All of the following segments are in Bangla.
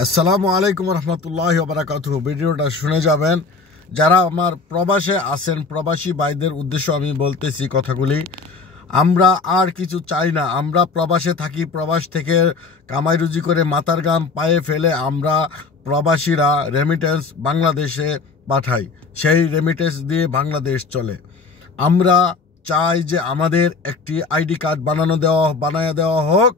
আসসালামু আলাইকুম রহমতুল্লাহি ওয়া বারাকাতুহু। ভিডিওটা শুনে যাবেন। যারা আমার প্রবাসে আছেন, প্রবাসী ভাইদের উদ্দেশ্য আমি বলতেছি কথাগুলি। আমরা আর কিছু চাই না। আমরা প্রবাসে থাকি, প্রবাস থেকে কামাই রুজি করে মাথার ঘাম পায়ে ফেলে আমরা প্রবাসীরা রেমিটেন্স বাংলাদেশে পাঠাই। সেই রেমিটেন্স দিয়ে বাংলাদেশ চলে। আমরা চাই যে আমাদের একটি আইডি কার্ড বানায় দেওয়া হোক,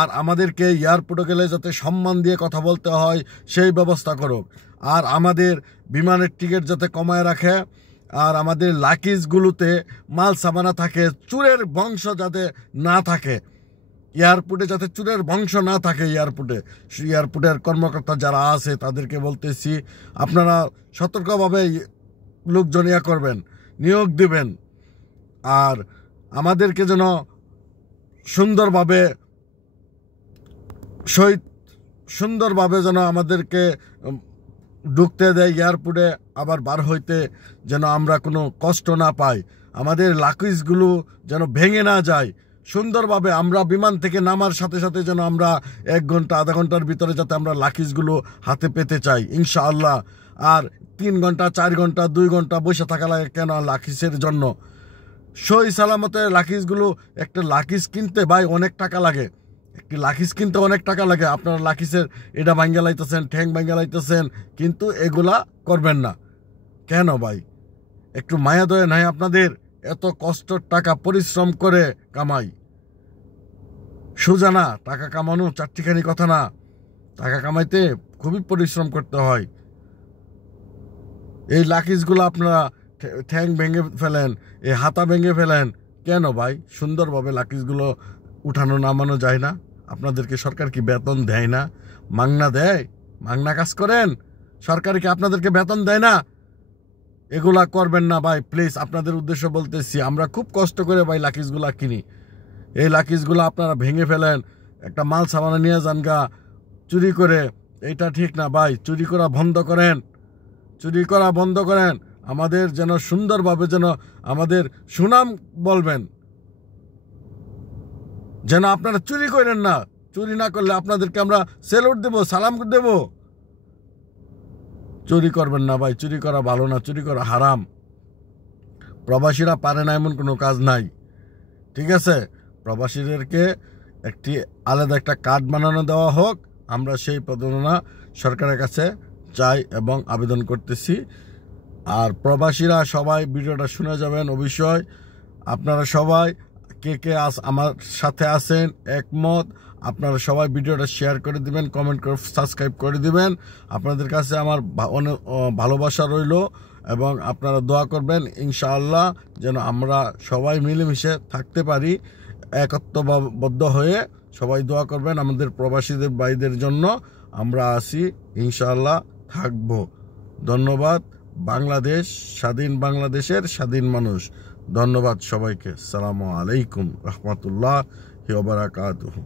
আর আমাদেরকে এয়ারপোর্টে গেলে যাতে সম্মান দিয়ে কথা বলতে হয় সেই ব্যবস্থা করুক। আর আমাদের বিমানের টিকিট যাতে কমায় রাখে, আর আমাদের লাকিজগুলোতে মাল সামানা থাকে, চুরের বংশ যাতে না থাকে এয়ারপোর্টে, যাতে চুরের বংশ না থাকে এয়ারপোর্টের কর্মকর্তা যারা আছে তাদেরকে বলতেছি, আপনারা সতর্কভাবে লোকজন করবেন, নিয়োগ দিবেন। আর আমাদেরকে যেন সুন্দরভাবে যেন আমাদেরকে ঢুকতে দেয় এয়ারপোর্টে, আবার বার হইতে যেন আমরা কোনো কষ্ট না পাই। আমাদের লাকিজগুলো যেন ভেঙে না যায়। সুন্দরভাবে আমরা বিমান থেকে নামার সাথে সাথে যেন আমরা 1 ঘন্টা আধা ঘন্টার ভিতরে যাতে আমরা লাকিজগুলো হাতে পেতে চাই ইনশাআল্লাহ। আর 3 ঘন্টা 4 ঘন্টা 2 ঘন্টা বসে থাকা লাগে কেন লাকিজের জন্য? সই সালামতে লাকিজগুলো, একটা লাকিজ কিনতে ভাই অনেক টাকা লাগে। একটি লাকিজ কিনতে অনেক টাকা লাগে। আপনারা লাকিজের এটা ভাঙ্গা লাইতেছেন, ঠ্যাং ভাঙ্গা লাইতেছেন, কিন্তু এগুলা করবেন না কেন ভাই? একটু মায়া দয়া নাই আপনাদের? এত কষ্টের টাকা পরিশ্রম করে কামাই, সোজা না। টাকা কামানো চারটিখানি কথা না। টাকা কামাইতে খুবই পরিশ্রম করতে হয়। এই লাকিজগুলো আপনারা ঠ্যাং ভেঙে ফেলেন, এই হাতা ভেঙে ফেলেন কেন ভাই? সুন্দরভাবে লাকিজগুলো উঠানো নামানো যায় না? আপনাদেরকে সরকার কি বেতন দেয় না? মাগনা দেয়? মাগনা কাজ করেন? সরকার কি আপনাদেরকে বেতন দেয় না? এগুলা করবেন না ভাই, প্লিজ। আপনাদের উদ্দেশ্য বলতেছি, আমরা খুব কষ্ট করে ভাই লাকিজগুলা কিনি। এই লাকিজগুলো আপনারা ভেঙে ফেলেন, একটা মাল সামানা নিয়ে যান গা চুরি করে। এটা ঠিক না ভাই। চুরি করা বন্ধ করেন, চুরি করা বন্ধ করেন। আমাদের যেন সুন্দরভাবে যেন আমাদের সুনাম বলবেন, যেন আপনারা চুরি করেন না। চুরি না করলে আপনাদেরকে আমরা স্যালুট দেব, সালাম দেব। চুরি করবেন না ভাই, চুরি করা ভালো না, চুরি করা হারাম। প্রবাসীরা পারে না এমন কোনো কাজ নাই, ঠিক আছে? প্রবাসীদেরকে একটি আলাদা একটা কার্ড বানানো দেওয়া হোক। আমরা সেই প্রণোদনা সরকারের কাছে চাই এবং আবেদন করতেছি। আর প্রবাসীরা সবাই ভিডিওটা শুনে যাবেন অবশ্যই। আপনারা সবাই কে কে আমার সাথে আছেন একমত, আপনারা সবাই ভিডিওটা শেয়ার করে দিবেন, কমেন্ট করে সাবস্ক্রাইব করে দিবেন। আপনাদের কাছে আমার অনেক ভালোবাসা রইল এবং আপনারা দোয়া করবেন ইনশাআল্লাহ যেন আমরা সবাই মিলেমিশে থাকতে পারি, একত্ববদ্ধ হয়ে। সবাই দোয়া করবেন আমাদের প্রবাসীদের ভাইদের জন্য। আমরা আসি, ইনশাআল্লাহ থাকবো। ধন্যবাদ। বাংলাদেশ স্বাধীন, বাংলাদেশের স্বাধীন মানুষ। ধন্যবাদ সবাইকে। আসসালামু আলাইকুম রহমতুল্লাহি ওয়া বারাকাতুহু।